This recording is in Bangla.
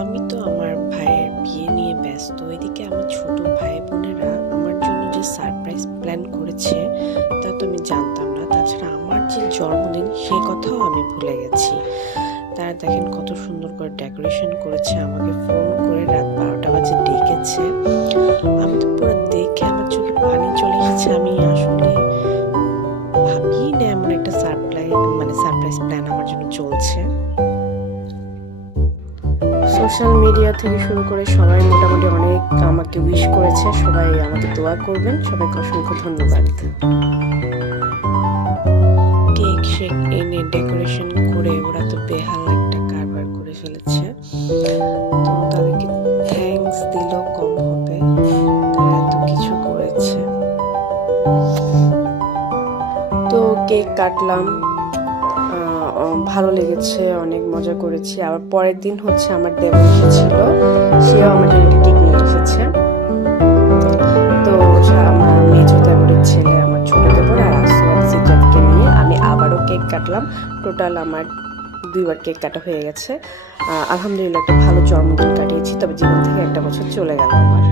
আমি তো আমার ভাইয়ের বিয়ে নিয়ে ব্যস্ত। এদিকে আমার ছোট ভাই বোনেরা আমার জন্য যে সারপ্রাইজ প্ল্যান করেছে তা তো আমি জানতাম না। তাছাড়া আমার যে জন্মদিন সেই কথাও আমি ভুলে গেছি। তারা দেখেন কত সুন্দর করে ডেকোরেশন করেছে, আমাকে ফোন করে রাত 12টা বাজে ডেকেছে। আমি তো পুরো দেখে আমার চোখে পানি চলে এসেছে। আমি আসলে ভাবিই না এমন একটা সারপ্রাইজ প্ল্যান আমার জন্য চলছে। সোশ্যাল মিডিয়া থেকে শুরু করে সবাই মোটামুটি অনেক আমাকে উইশ করেছে। সবাই আমাকে দোয়া করবেন। সবাইকে অসংখ্য ধন্যবাদ। কেক শেক এনে ডেকোরেশন করে ওরা তো বেহাল একটা কারবার করে ফেলেছে। তো তাদেরকে থ্যাঙ্কস দিলেও কম হবে, তারা এত কিছু করেছে। তো কেক কাটলাম, ভালো লেগেছে, অনেক মজা করেছি। আবার পরের দিন হচ্ছে আমার দেবর এসেছিল, সেও আমার জন্য একটা কেক নিয়ে এসেছে। তো আমার মেজো দেবরের ছেলে, আমার ছোট দেবর আর আসওয়াদ সিদ্ধার্থকে নিয়ে আমি আবারও কেক কাটলাম। টোটাল আমার 2বার কেক কাটা হয়ে গেছে। আলহামদুলিল্লাহ একটা ভালো জন্মদিন কাটিয়েছি, তবে জীবন থেকে একটা বছর চলে গেল আমার।